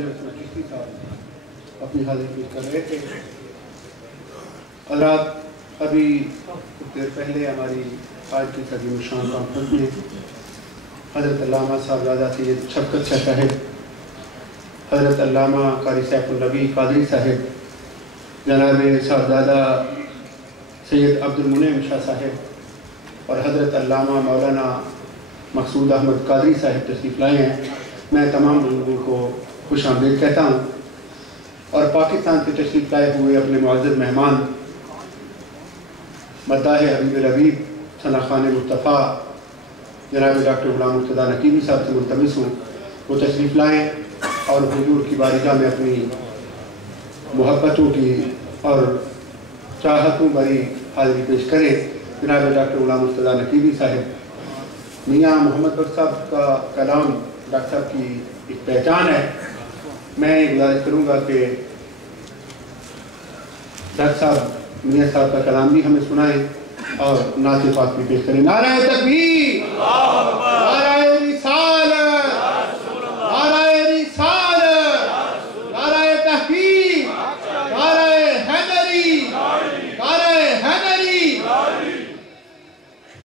مجلس میں چشتی صاحب اپنی حاضری پیش کر رہے تھے۔ حضرات ابھی کچھ دیر پہلے ہماری آج کی صدی نشان کانفرنس میں حضرت علامہ صاحبزادہ سید شفقت شاہ صاحب، حضرت علامہ قاری سیف النبی قادری صاحب، جناب صاحبزادہ سید عبد المنعم شاہ صاحب اور حضرت علامہ مولانا مقصود احمد قادری صاحب تشریف لائے ہیں۔ میں تمام لوگوں کو خوش آمدید کہتا ہوں اور پاکستان سے تشریف لائے ہوئے اپنے معزز مہمان مداح حبیب الحبیب ثنا خان مصطفیٰ جناب ڈاکٹر غلام مرتضیٰ نقیبی صاحب سے ملتمس ہوں وہ تشریف لائیں اور حضور کی بارگاہ میں اپنی محبتوں کی اور چاہتوں بھری حاضری پیش کریں۔ جناب ڈاکٹر غلام مرتضیٰ نقیبی صاحب، میاں محمد بخش صاحب کا کلام ڈاکٹر صاحب کی ایک پہچان ہے۔ میں گزارش کروں گا کہ ڈاکٹر صاحب میاں صاحب کا کلام بھی ہمیں سنائیں اور نعت پاک بھی پیش کریں۔ نعرہ تکبیر!